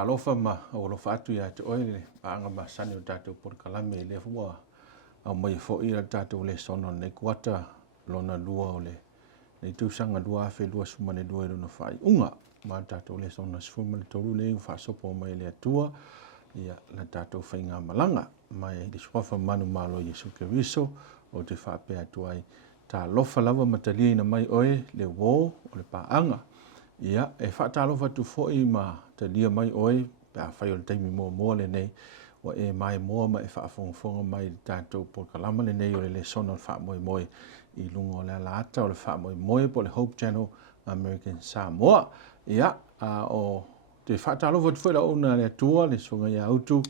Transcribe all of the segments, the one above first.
talofa ma o lo fatu ya te oile anga masani o tatou por kalame le fua au mai fo ira tatou le sono nei kuata lona lua o le nei tusanga lua afe lua sumane lua no fai unga ma tatou le sono sfuma le tolu le fa sopo mai le atua ia la tatou fainga malanga mai le sofa manu malo Yesu Keriso o te fa pe atuai ta lofa lava matalia ina mai oe le wo o le paanga ia e fa ta lofa tu fo i ma te lia mai oe pa fai o le taimi mo le nei wa e mai mo ma e fa fonga mai tatou por kalama le nei o le sono fa mo i lungo le lata o le fa mo po le Hope Channel American Samoa ia o te fa ta lofa tu fo la ona le tua le songa ia autu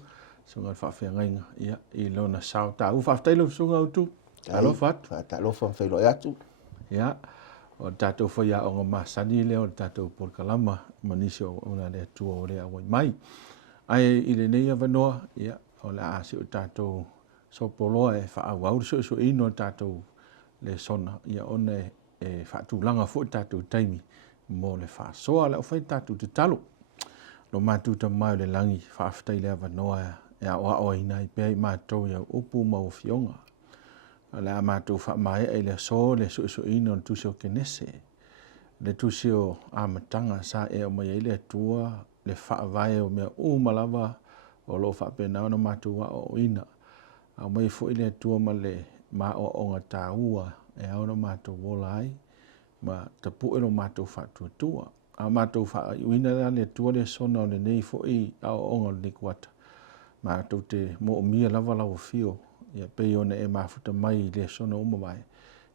songa fa fe ngainga ia i lona sao ta u fa tailo songa autu ta lofa fa lo atu ia o tatou foi a o masani le o tatou por kalama manisi o ona le tua o le awai mai ai i le nei avanoa ia o le asi o tatou so poloa e fa au so ino tatou le sona ia ona e fa tulanga fo tatou taimi mo le fa soa le o fai tatou te talo lo matu ta mai le langi fa aftai le avanoa ia o ina i pe matou ia upu mau fionga ala amatu fa mai e le so ino tu so kenese le tu so amatanga sa e o mai le tua le fa vai o me malava o lo fa pe na no matu o ina a mai fo ile tua ma le ma o onga taua e o no matu volai ma te pu e no matu fa tua a matu fa ina le tua le sona le nei fo i a onga ni kwata ma tu te mo mia lava la o fio ia pe ona e mafuta mai le sono uma mai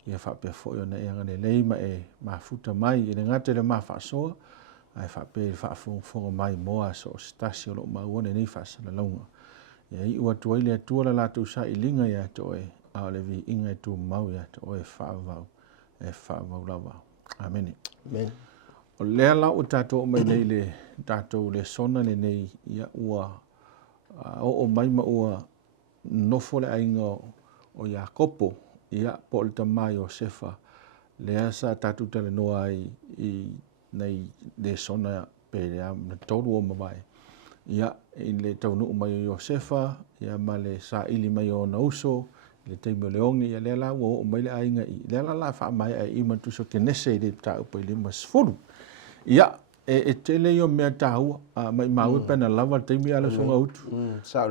ia fa pe fo ona e ngane lei ma e mafuta mai i le ngate le mafa so ai fa pe fa fo mai moa so stasio lo ma ona nei fa sa longa ia i wa tu ile tu la tu sa i linga ia to e a le vi inga tu mau ia to e fa va lava amen men o le la o tato mai nei le tato le sona le nei ia ua o mai ma ua no fole ainga o Iakopo ia po le tamai o Sefa le asa tatu tele noa i nei le sona pe na tolu o mawai ia i le taunu mai o Sefa ia ma le sa ili mai o Nauso le teimo leongi ia le la o mai le ainga i le la fa mai i mantu so kenese le ta upo le masfulu ia e tele yo me tau mai mau pena lava teimi ala so out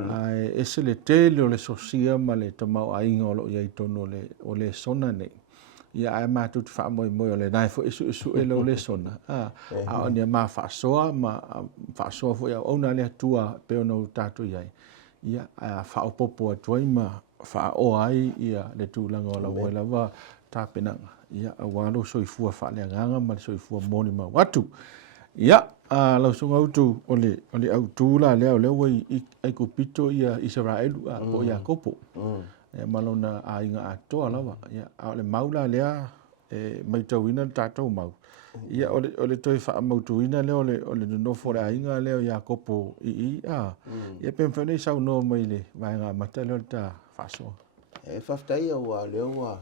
ai ese le tele o le sosia ma le tamau ainga o ia tono le o le sona nei ia ai ma tu fa mo o le nai fo isu e le sona a ni ma fa soa fo ia ona le tua pe ona tatu ia fa o popo atuai ma fa o ai ia le tulanga o la lava tapenanga ia awalo soifua fa le nganga ma soifua moni ma watu ia la sunga utu ole autula le o wai Aikupito ia Isaraelu o Iakopo e malona ainga atoa lava ia ole maula le mai tauina tatou mau ia ole toi fa mautuina le ole no fore ainga le o Iakopo ia pemfene sa no mai le vai nga matele ta faso e faftai o le wa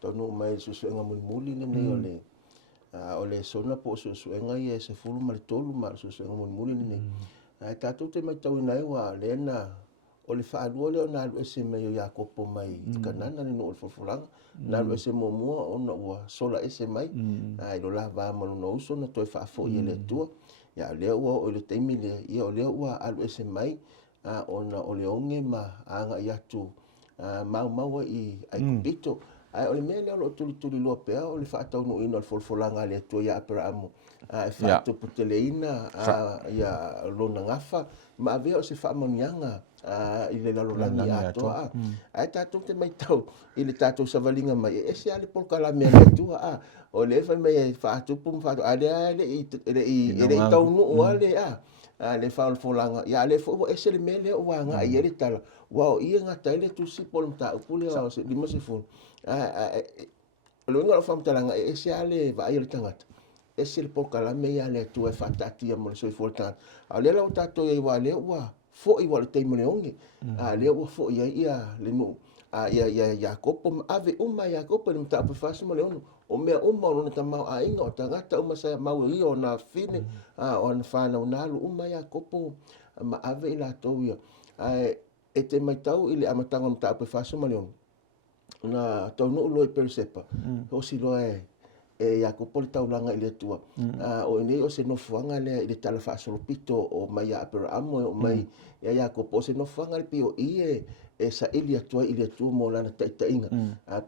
tonu mai susu nga muli ne ole o le sona po susuenga ia se fulu ma le tolu ma susuenga muli ni tatou te mai tau nai wa lena o le whaalua leo nā lu ese mai o Iakopo mai i kanana ni no o le fulfulanga nā lu ese mua o na ua sola ese mai ai lo la va manu no uso na toi whaafo i le tua ia leo ua o le teimi le ia o leo ua alu ese mai o na o le onge ma anga i atu mau i Aikupito ai ole mele o tuli lo pe o le fatau no ino le folfolanga le to ya para amo ai fatu puteleina ya lona ngafa ma ave o se fa monianga i le lalo langi ato ai tatu te mai tau i le tatu savalinga mai e se ale polkala me le tu o le fa mai fatu pum fatu ale i tau no o ale le folfolanga ya le fo e se le mele o nga i le tala wow ia ngata ile tu si pol ta pule o se lima se fo lo ngalo fam talanga e se ale va ai le tangata e se le polkala me ya le tu e fatati mo le so fo ta ale la tato e wa le wa fo i wa le teimo le onge le wa fo ia le no ia Iakopo ave uma Iakopo le mta pa fasu mo le ono o mea uma o na tamau a inga o tangata uma sa mau i o na fine o na whanau nalu uma ia kopo ma ave i la tau ia e te maitau i le amatanga mta ape whaso malion na tau nuu loi perisepa o si loe e ia kopo le taulanga i le tua o nei o se nofuanga le i le tala whaasolopito o mai a apera amo o mai ia kopo se nofuanga le pio i e sa ili atua ili atua mo lana taitainga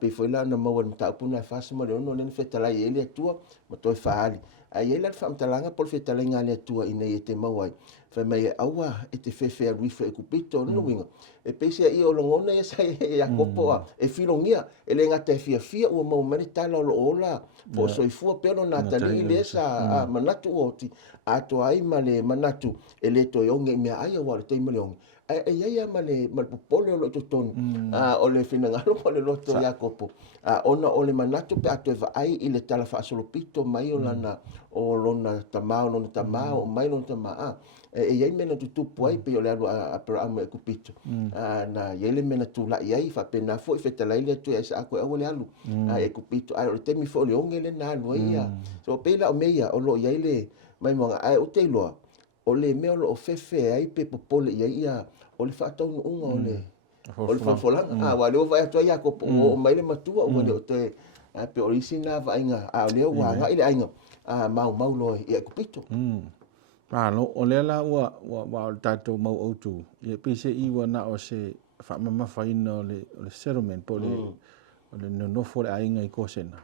pe foi la na maua mta puna fasa ma le ono le fetala i ili atua ma toi faali ai ele fa mtalanga por fetala ngale atua ina i te mawai fa mai aua e te fefe a rifa e kupito no winga e pese i o longona e sa e a kopo e filongia e le ngata e fia o mau mani tala o ola po soifua pelo na tali le sa manatu oti ato ai male manatu e le to yonge me ai o le te male e ia male popole o to ton o le finangalo o le loto ya kopo ona o le manatu pe ato va ai i le tala fa solo pito mai o lana o lona tamao lona tamao mai lona tamaa e ia mena tutupu ai pe o le a programa Aikupito na ele mena tu la ia fa pena foi fetala ile tu esa ako o le alu Aikupito ai o temi fo le ongele na lo ia so pe la o meia o lo ia ile mai mo ai o te lo o le me o lo fefe ai pe popole ia o le fa tau unga o le folfolanga wa le vai atu ia ko o mai le matua o le o te pe origina va inga le wa nga ile ainga mau lo ia Aikupito lo o le la wa tatou mau autu ia pise i na o se fa mama faina o le settlement po le no fo le ainga i kosena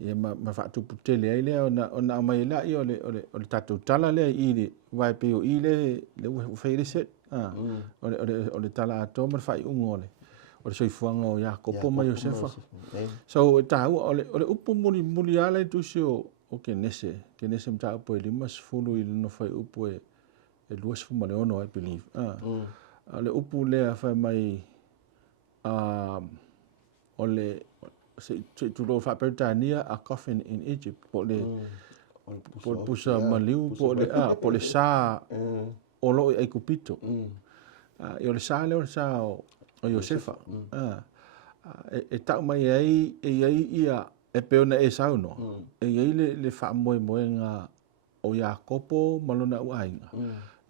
ia ma fa tu putele ai le ona mai la i o le tatou tala le i le vai pe o i le feire set o le tala ato ma fa i ungole o le soifuanga o Iakopo mai o sefa so tau o le upu muli ala tu sio o ke nese mta po le mas fulu i no fai upu e luas fu male ono I believe le upu le fa mai o le se tu lo fa Britania a coffin in Egypt po le pusa maliu po le sa o lo Aikupito o le sa o Josefa e tau mai ai ia e peona e sauno e ai le fa moenga o Iakopo malona uainga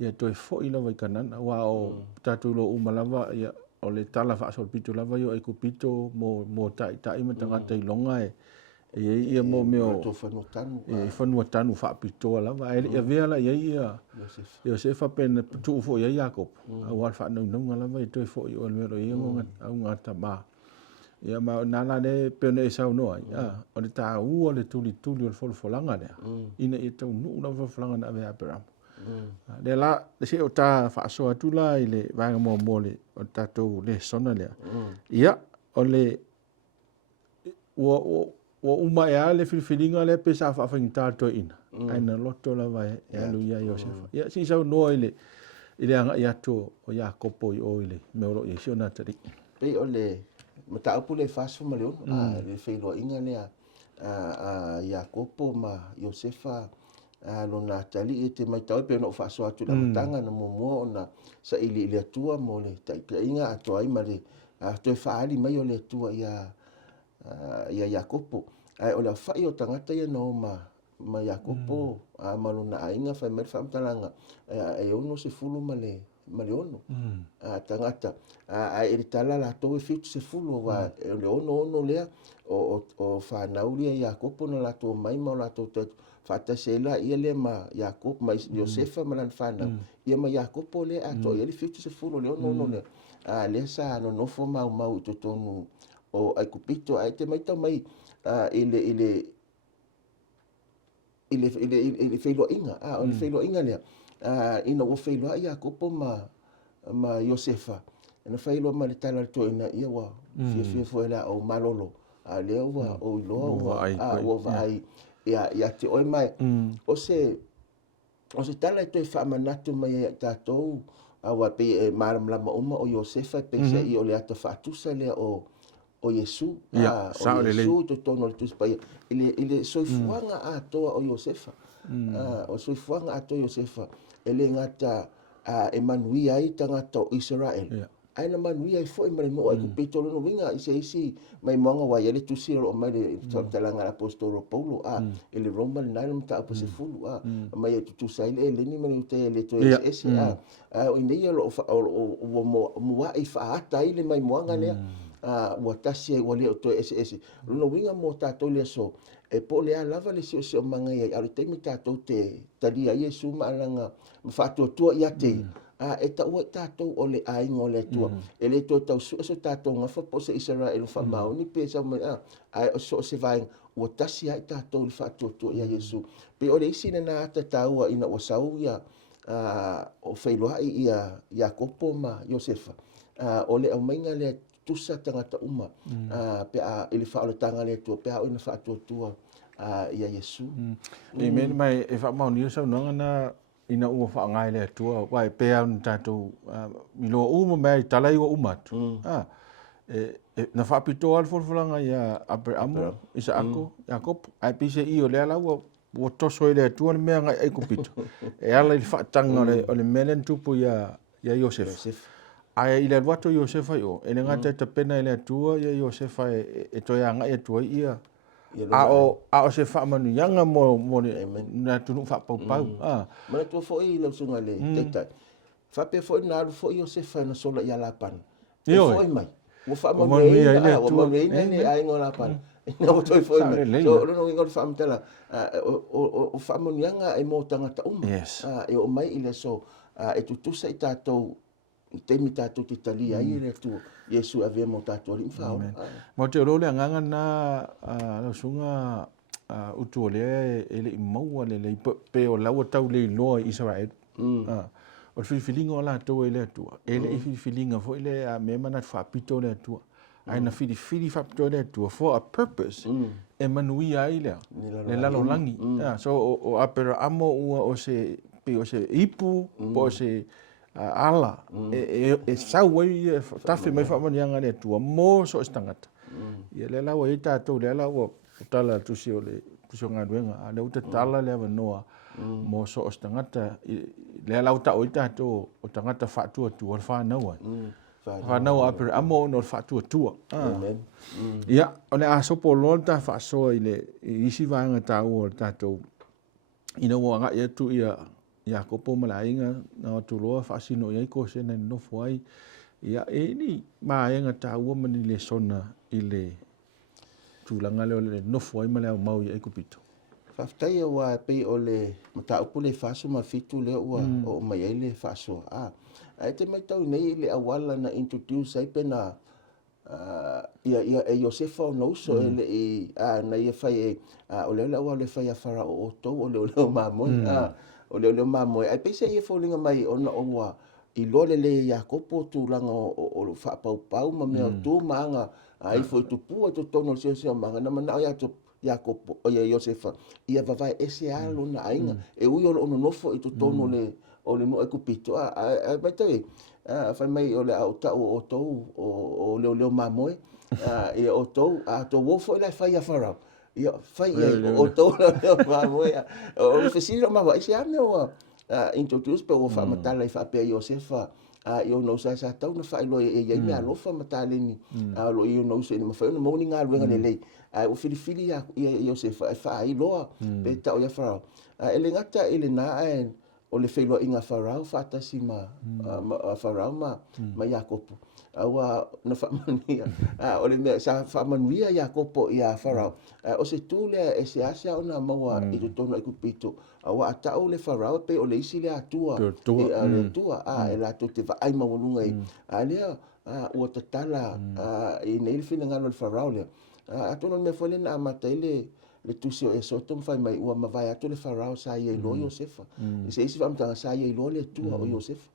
ia toi fo ila vai kanana wa o tatu lo umalava ia o le tala fa sol pito lava yo Aikupito mo tai matanga tai longa e ia mo meo fanu tanu fa pito lava ia vela ia Josefa pen tu fo ia Iakopo wa fa no lava i toi fo o le ia nga tama ia ma nana le pene e sau no o le ta o le tuli o le folanga le ina i tau nu na folanga na ve apera le la le se o ta fa so atula i le vanga mo le o tatou Lesona le ia o le o uma ia le filfilinga le pesa fa finta to ina aina loto la vai e lu ia Josefa ia si sau no ile anga ia to o Iakopo i o ile me o i siona tari pe o le mata upu le faso ma leon le feilo inga le a Iakopo ma Josefa lo na tali e te mai tau pe no faso atu la matanga na mo na sa ili atua mo le inga atua ai ma le to faali mai o le atua ia Iakopo ai o le fai o tangata ia no ma Iakopo ma lo na inga fa mer fa mtalanga e ono se fulu ma le ono tangata ai e tala la to fit se fulu wa le ono lea o fa naulia Iakopo na la to mai ma la to fata sela ia le ma Iakopo mai Josefa ma lan fana ia ma Iakopo le ato ia le fit se fulu le ono le le sa no fo mau to tonu o Aikupito ai te mai tau mai ele feilo inga o feilo inga le ina o feilo ai Iakopo ma Josefa na feilo ma le tala to ina ia wa fie fo ela o malolo le wa o lo o vai ia te oi mai o se tala to fa manatu mai tatou awa pe maram la uma o Josefa pe se i o le ata fatusa le o Yesu o Yesu to tono le tuspa ile soifuanga atoa o Josefa o soifuanga atoa Josefa ele ngata Emanuia i tangata o Isaraelu ai na manuia i foi mai mo Aikupito no winga i se isi mai monga wa ele tu siro mai le talanga apostolo Paulo ele Roman 9 ta pa se fulu mai tu sai le ni mai te le to ese o nei lo mo wa i fa ata ile mai monga le wa tasi wa le to ese no winga mo ta to le so e po le lava le se manga ia ari te mi ta to te tali ai Yesu malanga fa to ia te e ta ua tātou o le ainga o le tua. E le tō tau su so tātou ngafa po se Isaraelu wha mao ni pe sa mai ai o so se vaing ua tasi ai tātou le whātua ia Yesu. Pe o le isi na nā ata tāua ina o sau ia o whailoa ia kopo ma Iosefa. O le au mainga le tusa tangata uma pe a ili whaoletanga le tua pe a o ina whātua ia Yesu. E meni mai e wha mau ni o sau nonga na ina ua wha ngai le tua wai pea un tātou milo uma mai talai wa umatu na wha pito al fulfulanga ia Abraham Isaac Jacob ai pise i o le ala ua toso i le tua ni mea ngai Aikupito e ala i wha tanga o le melen tupu ia Iosef ai i le wato Iosefa yo e le ngata ta pena i le tua ia Iosefa e toia ngai e tua ia a o se fa manu yanga mo na tunu fa pau ma tu fo i le sunga le teta fa pe fo na fo i o se fa na sola ya lapan fo i mai mo fa mo ne ai ngola pan no to fo i mai so no ngol fa mtela o fa mo yanga e mo tanga ta e o mai ile so e tu sa itato te mi tātou te tali ai le tu Yesu avea mo tātou rin whao. Mo te oro le anganga na lausunga utu o lea e le i maua le pe o laua tau le loa i Isaraelu. O le whiwhilinga o la tau e le atua. E le i whiwhilinga fo i le me mana whapito le atua. Ai na whiwhiri whapito le atua for a purpose. E manui ai lea. Le lalo langi. So o apera amo ua o se ipu po se ala e sau ai tafi mai fa manianga le tua mo so stangata ia le lawa i tātou le lawa tala tusi o le tusi o ngaduenga le uta tala le noa mo so stangata le lawa ta o i tātou o tangata whaatua tua fa naua fa naua aper amo no whaatua tua ia o le aso po lonta fa so i le isi vanga tāu o tātou ina wanga ia tu ia kopo malainga na tuloa fasino ia ko se na no foi ia ni maenga ta ua mani Lesona ile tulanga le no foi mala mau ia Aikupito faftai wa pe ole mata upule faso ma fitu le ua o mai ile faso ai te mai tau nei le awala na introduce ai pena ia Iosefa no so ele na ia fai ole la wa le fai a fara o to ole mamoi o le mamo ai pese e folinga mai ona owa i lole le Jacopo tu langa o fa pau ma me tu manga ai foi tu pu to tono se manga na mana ya to Jacopo o ia Josefa ia vai ese alo na ainga e ui o no nofo i tu tono le o le no Aikupito ai mai fa mai o le au ta o to o le mamo e o to to wo fo le fa ia fara ia fai o to mamo o fesilo ma vai se ame o introduce pe o fa matala i fa pe Josefa io no sa tau na fa lo e ia me alo fa matale ni lo io no se ni ma fa no morning al wenga le o fili ya Josefa fa i lo pe ta o ya fa ele ngata ele na o le felo inga farao fa tasi ma farao ma Jacopo awa na fa mania o le sa fa mania Jacopo ia farao o se tule e se asa ona maua i to tono Aikupito awa ata o le farao pe o le isi le atua le tua e la to te va ai mawunga i le o tatala i nei fina ngalo le farao le atono me fole na mata ile le tusi e soto fai mai ua mavai atu le farao sa ia ilo Iosefa se isi fa mtanga sa ia ilo le tua o Iosefa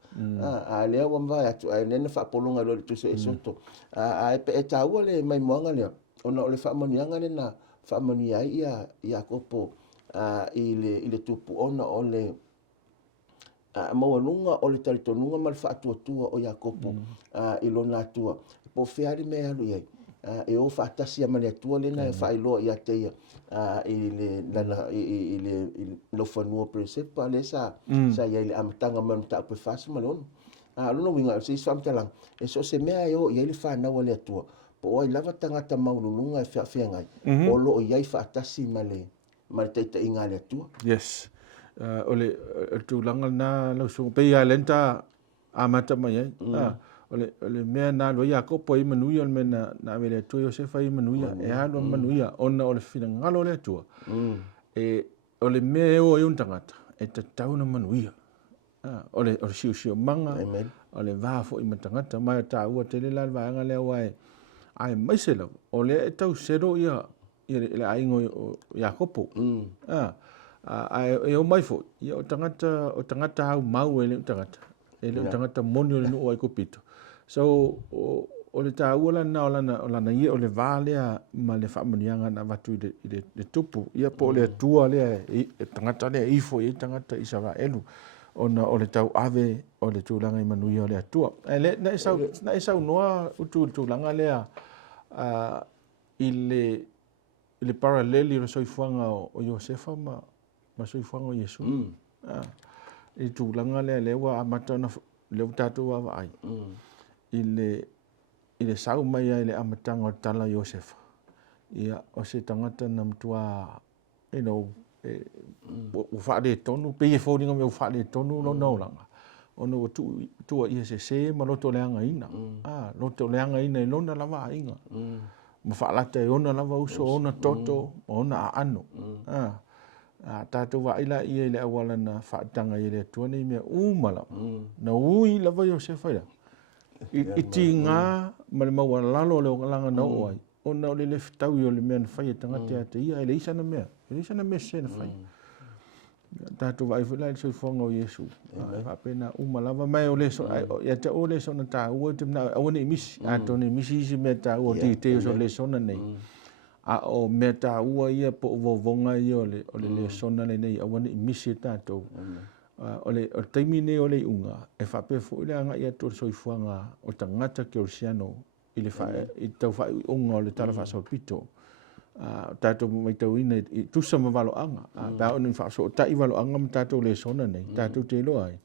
lea ua mavai atu nene fa polonga lo le tusi e soto e taua le mai moanga le ona o le fa manianga le na fa mania ia Jacopo i le tupu ona o le mawalunga o le taritonunga ma le fa atua o Jacopo i lo na tua po feari me alu iai e o fa tasi ama le tua le na fa ilo ia teia ile lo fanua principal le sa ia ile amatanga man ta pe fasu malon Luna winga se whamtalang. E so se mea eo i ele whanau le atua. Po oi lava tangata maululunga e whiawhiangai. O lo o iai whaatasi ma le teita inga le atua. Yes. Ole tūlanga nā lau sunga. Pei a lenta amata mai ai. Ole mea nā lua ia kopo i manuia ole mea nā vele atua Iosefa i manuia. E alo manuia ona ole whina ngalo le atua. Ole mea eo i untangata. E ta tauna manuia. Ole siu manga. Ole vāfo i matangata. Mai tā ua tele la vaanga lea wae. Ai maise lau. Ole e tau sero ia le aingo ia kopo. E o mai fo. Ia o tangata hau mau ele tangata. Ele tangata moni o le nuu Aikupito. So o le tā ua lana o lana ia o le vālea ma le whaamanianga na watu i le tupu. Ia po le tua lea tangata lea ifo i tangata Isaraelu. Ona o le tau ave o le tūlanga i manuia o le atua. Na isau noa utu tūlanga lea i le paraleli o le soifuanga o Iosefa ma soifuanga o Yesu. I tūlanga lea lewa amata na leu tātou awa ai. I le sau mai ai le amatanga o tala Iosefa. Ia o se tangata na mtua o whaare tonu, pei e whauringa me o whaare tonu no nauranga. Ono o tua ia se ma loto leanga ina. Loto leanga ina i lona lava inga. Ma whaalata e ona lava uso, ona toto, ona a ano. Tātou wa ila ia i le awala na whaatanga i le atua nei mea umala. Na ui lava Iosefa ia. I ti ngā ma le maua lalo le o ngalanga na oai. Ona o le leftau i o le mea na whai e tangate ate ia, ele isa na mea. Ele isa na mea se na whai. Tātou wa iwhila i soifonga o Yesu. Whapena umalava mai o le so, ia te o le so na tā ua te mna, awane i misi. Ato ne misi isi mea tā ua te o so le sona nei. A o mea tā ua ia po uvovonga i o le sona nei, awane i misi tātou. O taimi nei o le unga, e whapefu i le anga ia tō soifuanga o tangata ke orsiano i tau whai unga o le tala Aikupito. Tātou mai tau ina i tusa ma walo anga. Pā o ni whaaso o tai walo anga ma tātou le sona nei, tātou te loa ai.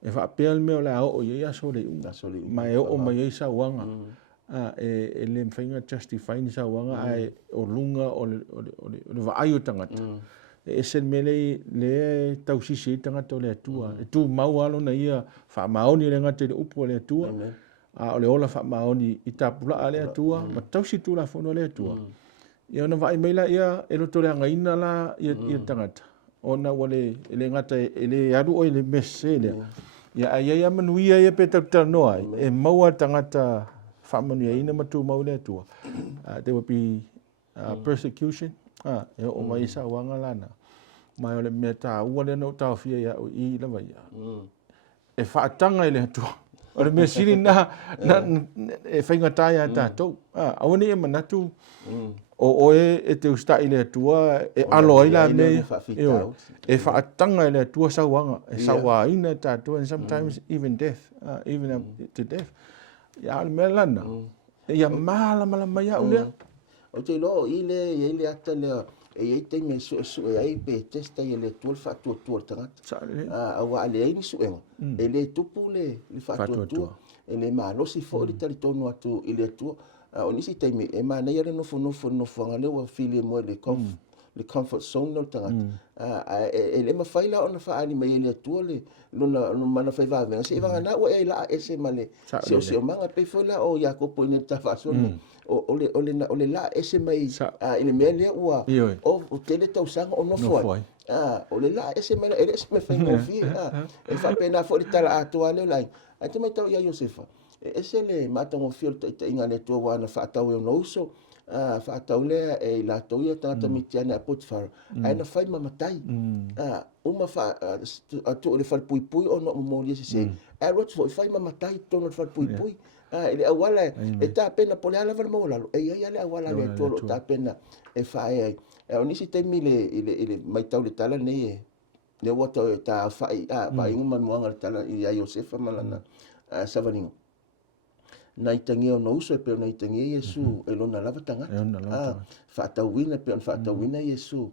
E whapea le mea o le ao o ia so le unga. Ma e o mai sa uanga. E le mwhainga justify ni sa uanga ai o lunga o le vaai o tangata. E sen mele le tau sisi tangata o le atua. E tu mau alo na ia wha maoni le ngata le upu o le atua. O le ola wha maoni i tāpula a le atua. Ma tau si tu la whono le atua. Ia ona vai meila ia e roto le angaina la ia tangata. Ona wale ele ngata ele aru o ele mese le. Ia ia manuia ia pe tau noa. E maua tangata wha manuia ina matu mau le atua. There will be persecution. E o mai isa wanga lana. Mai o le mea tā ua le no tau fia ia o i lawa ia. E whaatanga i le atua. O le mea siri na e whaingatai a tātou. Awane e manatu o oe e te usta i le atua e alo i la mea. E whaatanga i le atua sauanga. E sawa ina tātou and sometimes even death. Even to death. Ia le mea lana. Ia mahala mai au lea. O te lo i le ata lea. E ei te me su e ai pe testa i le tuol fa tu tangata. Awa ale ai ni suenga. E le tupu le fa tu. E le malo si fo le tali tonu atu i le tu. O nisi te me e mana ia no fo anga le wa fili mo le comfort zone no tangata. E le mafaila ona fa ani mai le tu le no mana fa va venga. Se va na o e la ese male. Se o manga pe fo la o Jacopo ina ta fa so. Ole la ese mai ile mele ua o tele tau sanga o no foi ole la ese mai ele ese me fa no fi e fa pena fo tala ato ale lai ate mai tau ia Iosefa ese le mata mo fi te inga le to wana fa tau e no so fa tau le e la to ia tata mitiana Potifar ai na fai mamatai uma fa atu le fa pui o no mo le se e rot fo fai mamatai to no fa pui ele awala e ta pena pole ala var mo lalo e ia le awala le tolo ta pena e fa e onisi te mi le mai tau le tala nei le wato ta fa ba inga mo anga tala ia Iosefa malana savaningo na itangia o no uso e pe na itangia Yesu e lona lava tangata whaatauina pe on whaatauina Yesu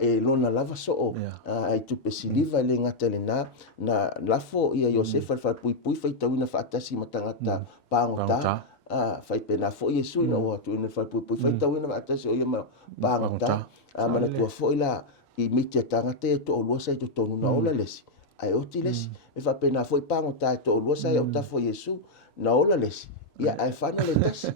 e lona lava so ai tupe siliva le ngata le na lafo ia Yosefa fa pui whaitauina whaatasi matangata pangota fai pe na fo Yesu ina o tu ina fa pui whaitauina whaatasi o ia pangota mana tua fo ila i mitia tangata e to o lua sai to tonu na ola lesi ai oti lesi e fa pe na fo i pangota e to o lua sai o tafo Yesu na ola lesi ia ai fana le tas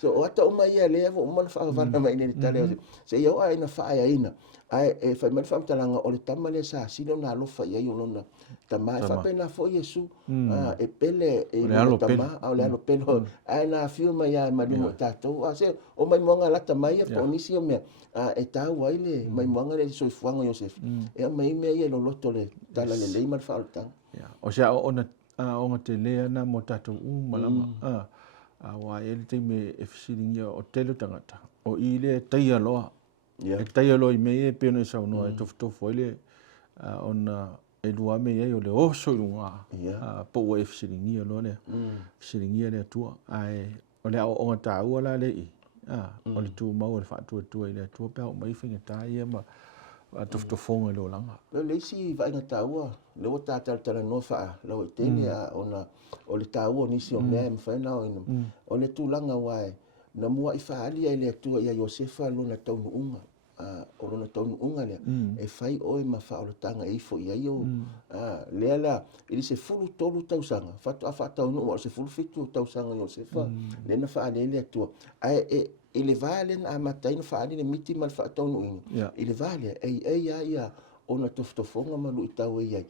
so o ata uma ia le vo uma fa fana mai ni tale se ia ai na fa ia ina ai e fa mai fa talanga o le tama le sa sino na lo fa ia yo lona tama fa pe na fo Yesu e pele e le tama o le alo pelo ai na fiu mai ia ma di mo tato se o mai monga la tama ia po ni si o me e ta wai le mai monga le so fuanga Joseph e mai me ia lo loto le tala le le mar fa alta o sea ona o nga te lea na mo tatou malama wa ele te me e fisiringia o tele tangata o ile taia loa e taia loa i me e pena e sau noa e tofutofo ele ona e lua me e o le oso i runga po ua e fisiringia loa lea fisiringia lea tua o le o nga ta ua la le i o le tu mau le whaatua tua i lea tua pia o mai whinga ta ia ma toftofonga lo langa le si va nga taua le o tata tala no fa lo tele ona o le taua ni si o me fa na o le tulanga wai na mua i fa ali ele tu ia Josefa lo na tau unga o lo na tau unga le e fai o ma fa o tanga i fo ia yo le la ili se fulu tolu tau sanga fa tau no o se fulu fitu tau sanga Josefa le na fa ali ele tu ai ele vale na matai no fa ali le miti mal fa tau no ele vale ia ona toftofonga malu tau ai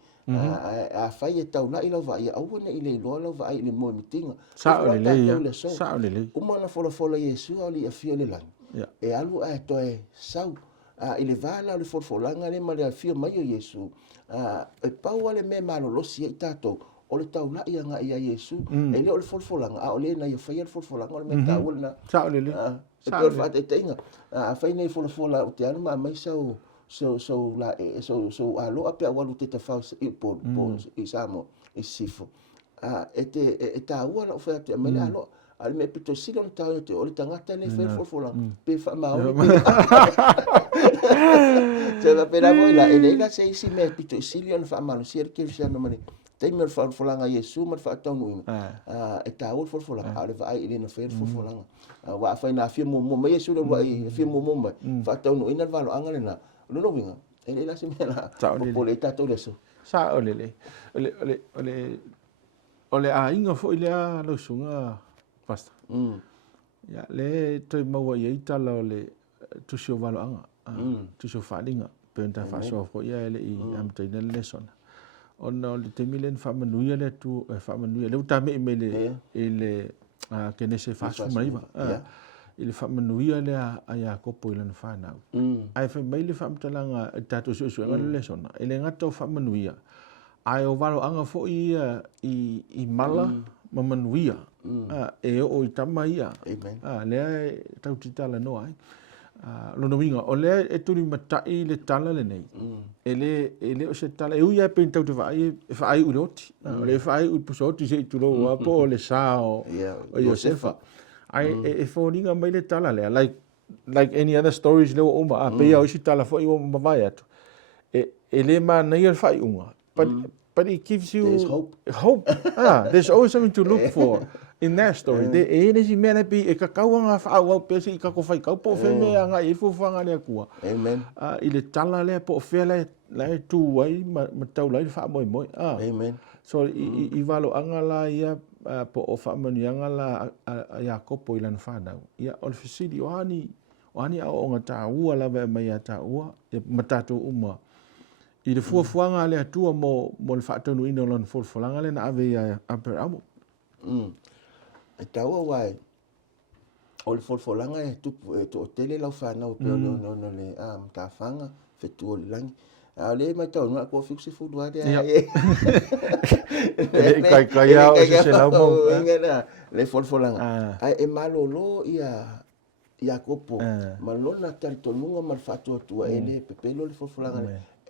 a fai e tau la ila va ia au na ile lo la va ile mo mitinga sa o le uma na fola Yesu ali a fio le lang e alu a to e sau ile vala le folanga le male a fio mai Yesu e pau ale me malo lo si tato o le tau la ia nga ia Yesu e le o le folanga o le na ia fai le folanga o me tau na sa o le sa o fa te tenga fai nei fola o te anu ma mai sau so la so alo apia walu te fa i po i samo i sifo e ta ua na fa te mele alo al me pito silon ta te o tangata ne fa fola pe fa ma o se va pera voi la e la sei si me pito silon fa ma si ke sia no mani te me fa nga Yesu ma fa tau no e ta ua fola ale va ai le fa fola wa fa na fi mo Yesu lo wa fi mo fa tau no ina va lo angale na no winga ele la semela po le tato le so sa ole a inga fo ile a lo sunga pasta ya le to maua ia itala ole tu sio valo anga tu sio falinga penta fa so fo ia ele i am tena Lesona ona le te milen fa manuia le tu fa manuia le uta me mele ele ke ne se fa so mai ile fa manuia le a ya kopo ile na fa na ai fa mai le fa mtalanga tato so le Lesona ele ngata fa manuia ai o valo anga fo i mala mamanuia e o i tama ia le tau titala no ai lo no winga o le e turi matai le tala le nei ele o se tala e uia pe tau te vai fa ai uroti le fa ai u posoti se tu lo po le sao o Josefa ai e fo ninga mai le tala le like any other stories le o ma pe ia o si tala fo i o ma vai atu ele ma nei al fai unga but it gives you hope. There's always something to look for in that story. De si mena pi e kakau nga fa wa pesi i kako fai kau po fe me nga i fu fanga le kua. Amen. Ile tala le po fe le tu wai ma tau lai fa moi. Amen. So i valo anga la ia po o fa mani anga la ya kopo ilan fa na. Ia ol fisidi ani a o nga ta ua la ve mai ta ua e matatu uma. I le fuafuanga le atua mo le whaatonu ina lon fulfulanga le na ave ia aper amo. E taua wai, o le fulfulanga e tupu e to tele lau whanau peo leo no le ka whanga, fetu o le langi. A le mai tau nua kua fiksi fudu ade a e. Kai au se lau mo. Le fulfulanga. Ai e malolo ia kopo malona tali tonunga mal fatu atua ele pepelo le fulfulanga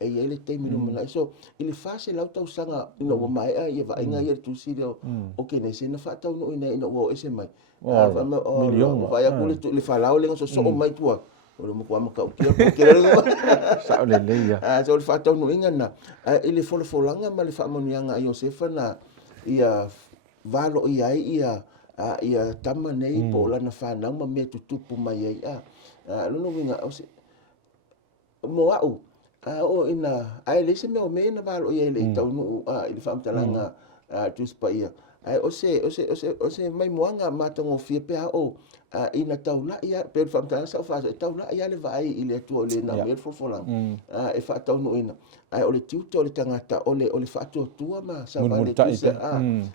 e ia le te mino mana so ile fase lau tau sanga ina wa mai a ia va inga ia tu si o ke ne se na fa tau no ina wo ese mai milion va ia kule tu le fa lau le so mai tua o le mo kwa maka ke le sa le le ia so le fa tau no inga na ile folanga ma le fa monianga Iosefa na ia valo ia tama nei po la na fa na ma me tutupu mai ai no winga o se mo o ina ai le se me o me na valo ia le tau no i fa mtalanga tu spa ia ai o se mai moanga matango fie pe o ina tau la ia pe fa mtalanga sa fa tau la ia le vai i le tu le na me folang e fa tau no ina ai o le tuto le tangata o le fa tu ma sa va le tu se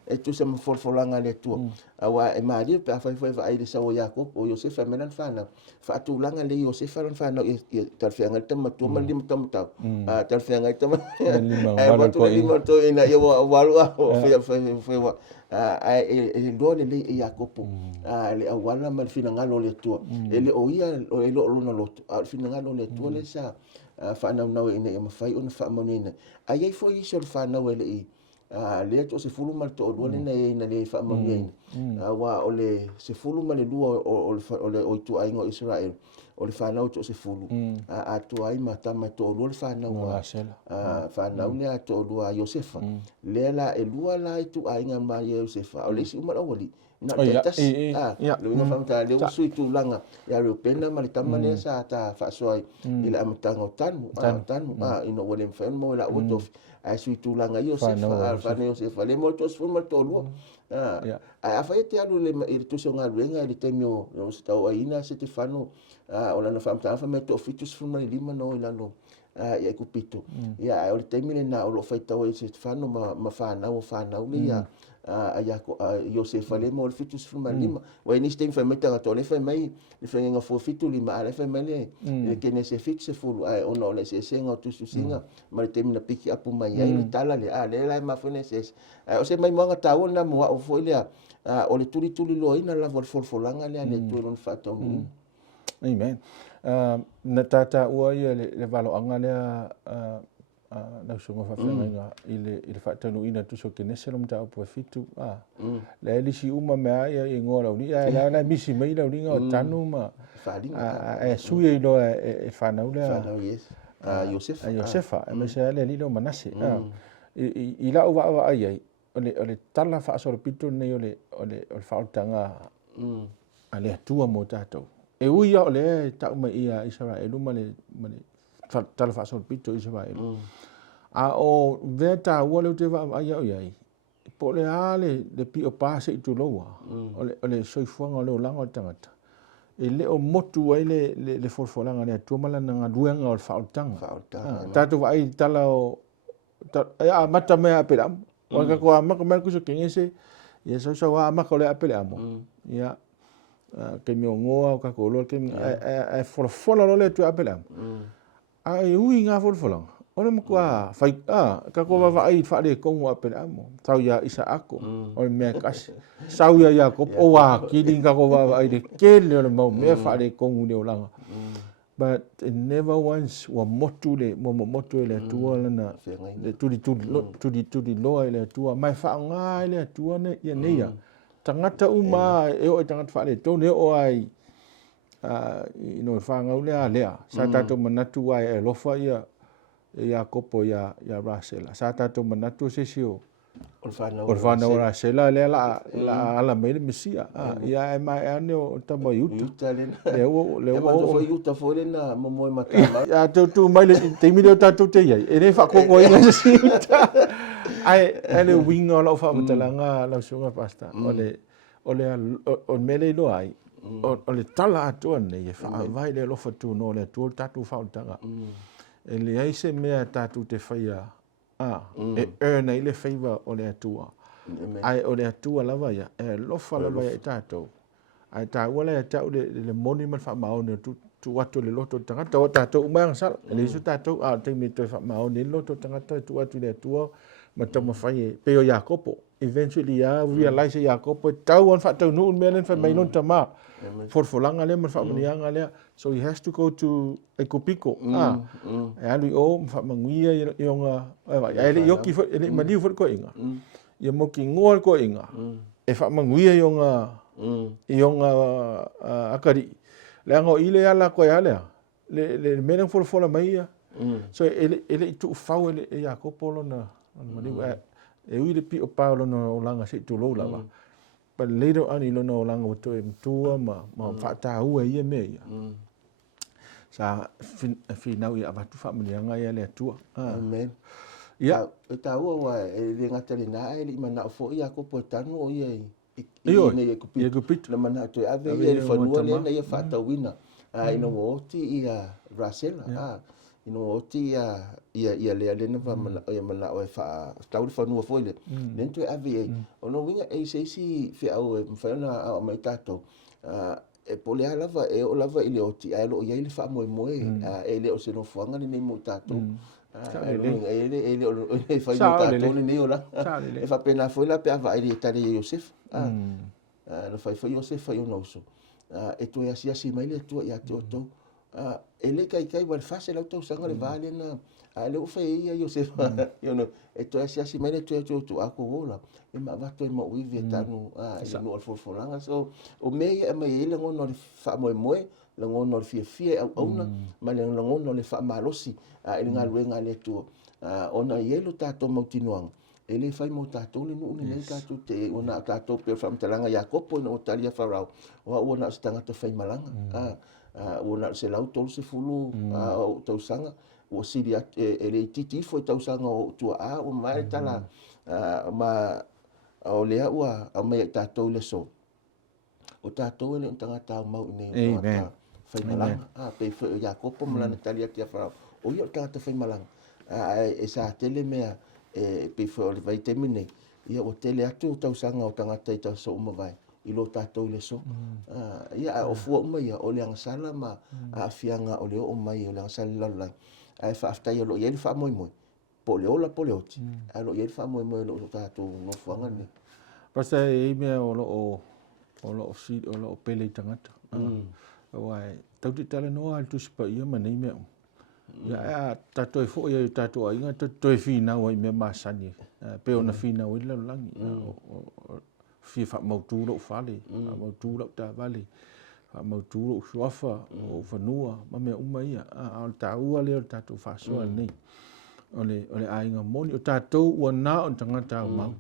e tu se mo folanga le tu awa e ma di pe fa vai le sa o Jakob o Iosefa menan fa na fa tu langa le Iosefa ran fa na tar fe ngal tam tu ma lim tam tau tar fe ngal tam ai ba tu le mo to ina yo walu o fe wa e do le Jakob le awala ma fina ngalo le tu ele o ia o elo lo lo fina ngalo le tu le sa fa na na ina e mafai ona fa mo ina ai foi iso fa na ele i le to se fulu mal to do ina le fa mo ina wa ole se fulu mal lua o tu ai ngo Israel o le fa na to se fulu a to ai mata ma to do le fa na wa fa na le to do a Iosefa le la e lua la tu ai nga ma Iosefa o le si uma oli na tas le nga famta le sui tu langa ya ro pena ma le tamane sa ta fa soi ila amtanga tanu ino wole mfen mo la uto ai sui tu langa Iosefa fa ne Iosefa le mo to sfuma to lu a fa te alu le ir tu so nga renga le temio no sta o ina se te fano o la na famta fa me to fitus sfuma lima no ila no ia Aikupito ia o le temile na o lo faita o se te fano ma fa na le ia Iosefa le mo fitus fuma lima wa ni stem fa meta to le fa mai le fa nga fo fitu lima ale fa mai le ke ne se fixe fulu ai ono le se senga tu su singa ma le temina piki apu mai ai le tala le le la ma fo ne se o se mai mo nga tawo na mo o fo le o le tuli lo ina la vol folanga le tu non fa to amen na tata ua ia le valo anga le na sunga fa fenga ile fa tanu ina tu so kenese lom ta po fitu le lisi uma me ia i ngora ni la misi mai la ringa o tanu ma sui lo e fa na ule Iosefa me se le lilo manase i la uva ai ole tala fa so pitu nei ole fa tanga ale tua mo tato e uia ole ta uma ia Isaraelu male tala fa so pitu Isaraelu o veta wole te va ai po le ale le pi o pase tu loa ole soifuanga le langa tangata e le o motu ai le forfolanga le tu mala nga duanga o fautanga tatu vai tala o mata me apelam o ka ko ama ko ku so kengese ye so wa ama ko le apelamo ya ke mi ngoa ka ko lo ke e forfola lo le tu apelam ai ui nga forfolanga ole mo kwa fai ka ko va ai fa le ko wa pe amo tau ya Isaac o me kas sau ya Jacob o wa killing ka ko va ai de ke le mo me fa le ko ngu le langa but it never once wa motu le le tua na le tu lo le tua mai fa nga le tua ne ya ne ya tangata uma e o tangata fa le to ne o ai no fa nga le sa ta to manatu ai e lo fa ya Jakopo ya Rasela sa tato manatu sesio orfana ora sela le la ala me mesia ya mai ane o tama yuta le o yuta fole na mo mata ya tu mai le te mi tato te ia e fa ko ko ina sita ai ele winga lo fa mtalanga la sunga pasta ole mele lo ai ole tala atu ne fa vai le lo fa tu no le tu tatu fa tanga ele ai se mea tatu te whaia earn ai le favor o le atua ai o le atua lava ia lofa lava ia i tātou ai tā wala ia tau le moni man wha maone tu watu le loto tangata o tātou umayang sal le isu tātou te me toi wha maone loto tangata tu watu le atua ma tau mawhai pe o Jakopo eventually realize ya ko po tau on fa tau nu melen fa mai non tama for langa le man fa manianga le so he has to go to Aikupito ali o fa manguia yonga ele yoki fo ele mali fo ko inga ye mo ki ngol ko inga e fa manguia yonga akari le ngo ile ala ko ya le melen for la mai so ele tu fa ele ya ko polo na mali e uile pi o Paulo no langa se tu lo lava. But later on ilo no langa to tua ma fata ua ia me ia. Sa finau ia avatu fa mlianga ia le tua. Amen. Ia. E ta ua wa e ngata le na e mana fo ia ko po tanu o ia Iyo, ne Aikupito. Na mana to ave ia le fanua le na ia fata wina. Ino oti ia Rasela. Ino oti ia le na va mana o fa tau fanua foi le. Nen to ave ono winga e si fe au fa na mai tato. E pole lava e o lava ile oti ai lo ia ile fa mo e le o se no fuanga ni mo tato. Ele fai no tato ni ora. E fa pena foi la pe ava ile tare Joseph. No fai Joseph fai no so. E to ia si mai le to ia to. Ele kai wa fase la to sanga le vale na ale o fai ia Joseph. You know, e to ia si mai le to ako wola. E ma va to mo wi vietanu ele no for langa so o me e mai ele ngono fa mo le ngono fie au na ma le ngono le fa malosi ele nga luenga le tu ona yelo tato mo tinoang ele fai mo tato le no le tato te ona tato pe fa mtalanga Yakopo no talia farao wa ona stanga to fai malanga ona se lauto se fulu o tau sanga o siria ele titi foi tau sanga o tu o mai tala ma o le ua a mai tato le so o tato ele tanga ta mau nei fai malanga pe Yakopo malana talia tia farao o yo tanga fai malanga e sa tele mea pe fo le vai temine ia o tele atu tau sanga o tanga tai tau so uma vai i lo tato le so ia o fu mai o le sala ma a fianga o le o mai o le sala la ai fa afta ia lo ia fa moi po le ola po le oti a lo ia fa moi lo tato no fuanga ni pasa e me o lo si o lo pele tangata wai tau te tala no al tu spa ia mani me ya tato fo ia tato ainga tato fina wai me masani pe ona fina wai la langi fi fa mau tu lo fale mau tu lo ta vale fa mau tu lo suafa o fanua ma me uma ia al taua le tato fa so nei ole ainga moni o tato wa na on tangata mau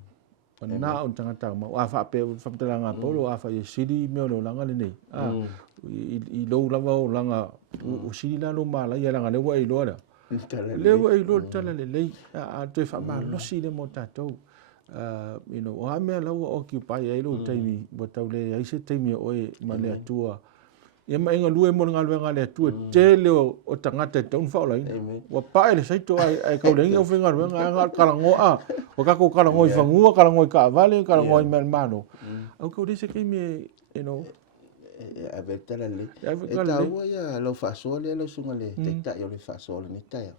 na on tangata mau fa pe fa tanga polo fa ye sidi me lo langa le nei i lo lava o langa o sidi la lo mala ia langa le wa i lo le wa i lo tala le a to fa ma lo si le mo tato you know o me la o occupy ai lo taimi botau le ai se taimi o ma le atua ia ma inga lue mo nga le atua tele o tangata tau fa la wa pa ele sai to ai ka le inga finga nga kala ngo o ka ko kala ngo i fangua kala ngo i ka vale kala ngo i mano au ko dise ke me you know a ver tala le e tau ia lo fa so le lo sunga le te ta yo le fa so le ta ya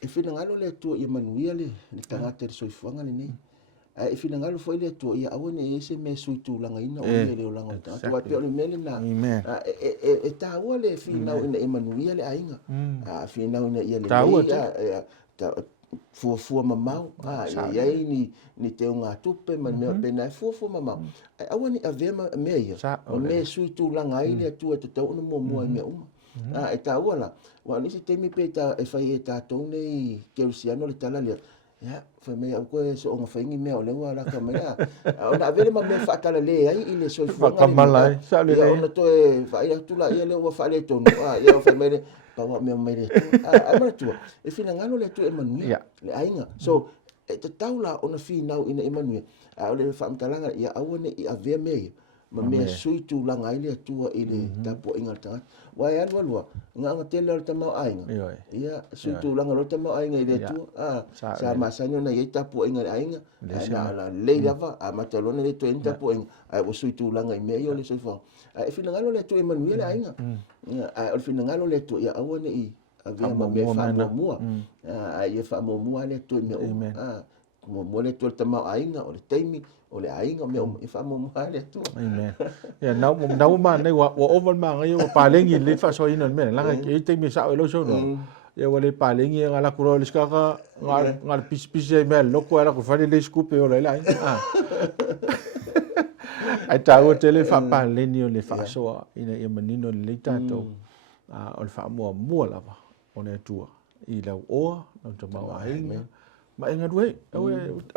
e fina ngalo le tu i manuia le tangata so fuanga le ni e fina ngalo foi le tu ia awone ese me su tu langa ina o le langa ta tu pe le mele na e tau le fina ina e manuia le ainga fina ina ia le ta fu mamau ia ni te unga tupe man me pena fu mamau awone avema me ia o me su tu langa ile tu te tau no mo me uma e tau la wa ni se temi pe ta e fai ta to nei Kelsiano le tala le ya fa me ko so on fa ngi me o le wa la ka me ona vele ma me fa tala le ai ile so fu ka malai sa le ona to e fa ia tu la ia le wa fa le to no ia fa me pa wa me le ma tu e fina ngalo le tu e manu le ainga so e te taula ona fina ina e manu o le fa mtalanga ia awone i ave me ma me sui tu langa ile tu ile tapo inga ta wa ya lua nga tele o te mau ainga ia sui tu langa o te mau ainga ile tu sa masanyo na ia tapo inga ainga na le lava a matalona le tu tapo inga ai sui tu langa i me yo le sui fa e fina ngalo le tu e manu ile ainga o fina ngalo le tu ia awone i ave ma me fa mo mua ai fa mo mua le tu me mo le tu te mau ainga o le taimi o le ainga me o fa mo le tu amen ya nau ma nei wa over ma ngai wa palengi le fa so ina me la ke te mi sa lo so no ya wa le palengi ngala kuro le ska ka ngal pis me lo ko era ko fa le scoop o le la ai tau te le fa palengi o le fa so ina e manino le tato o le fa mo lava o le tua i la o no te mau ainga ma enga due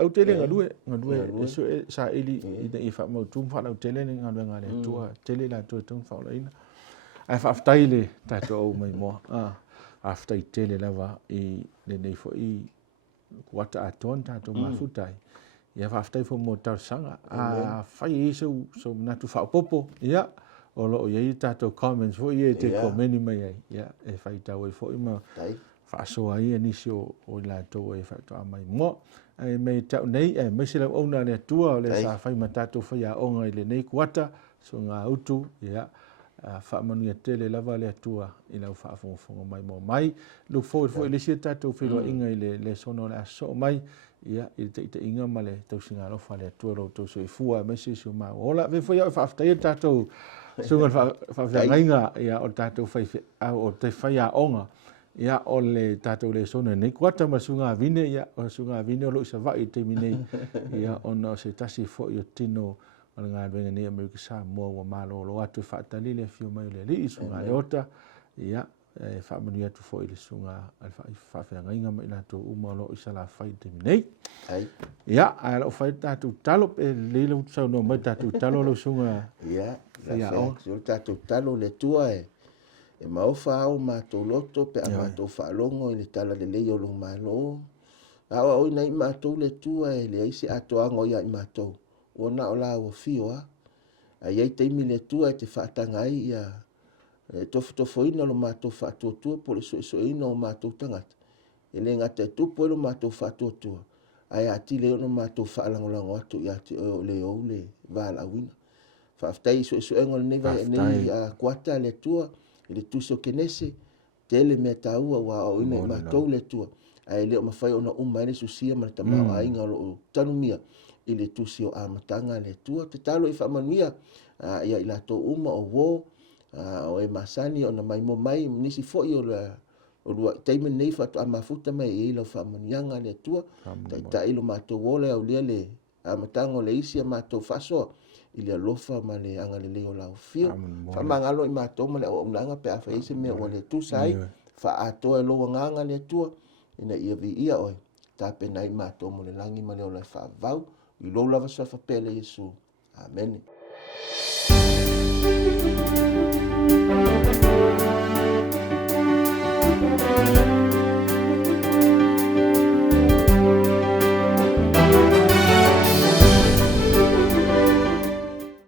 au tele ngadue so sa ili i fa mo tum fa au tele nga ngale tua tele la tu tum fa la ina ai fa aftaile tato o mai mo aftai tele lava i le nei fo i kuata aton tato mafutai ia fa aftai fo mo tar sanga fai so na tu fa popo ia o lo ia tato comments fo ia te komeni mai ia e fai tau fo i ma fa so ai ni so o la to e fa to mai mo ai me tau nei e me se la ona le tua le sa fai matato fa ya onga ile nei kuata so nga utu ia fa manu tele lava le tua ina fa fo mai mo mai lu fo le se tato fi lo inga ile le sono la so mai ia i te inga male to singa lo fa le tua lo to so fua me se so ma ola ve fo ya fa afta tato so nga fa inga ia o tato fa o te fa ya onga ia o le tatou le sona nei kuata ma sunga vine ia o sunga vine o lo sa vai te mine ia ona se tasi fo i tino o nga venga nei America sa mo wa malo lo atu fa tali le fio mai le li sunga yota ia fa manu atu fo i le sunga al fa fa nga mai na to uma lo isa la fa te mine ia ai lo fa tatou talo e le lo sa no mai tatou talo lo sunga ia so tatou talo le tua e maufa au mātou loto pe a mātou whaalongo i le tala le leo long malo. Awa oi nei mātou le tua e le aisi ato ango ia i mātou. O na o la o fioa. A iei teimi le tua e te whaatangai ia tofo ina lo mātou whaatotua po le so ina o mātou tangata. E le ngata e tupo e lo mātou whaatotua. Ai ati leo no mātou whaalangolango atu i ati o le o le wala wina. Whaaftai so engol nei kuata le tua. Ile tuso kenese tele me taua wa o ina ma tole tua ai le ma fai ona mai susia ma tama ai ngalo tanumia ile tusio a matanga le tua te talo i fa manuia ia ila to uma o wo o e masani ona mai mo mai nisi fo i o lua taime nei fa to amafuta mai e ila fa manuanga le tua ta ilo ma to wole au le a matanga le isia ma to faso ile lofa ma le anga le leo lau fio fa mangalo i mato ma le o nanga pe a faise me o le tu sai fa ato e lo nganga le tua ina ia vi ia oi ta pe nai mato mo le langi ma le o le fa vau i lo lava sa fa pele Yesu amen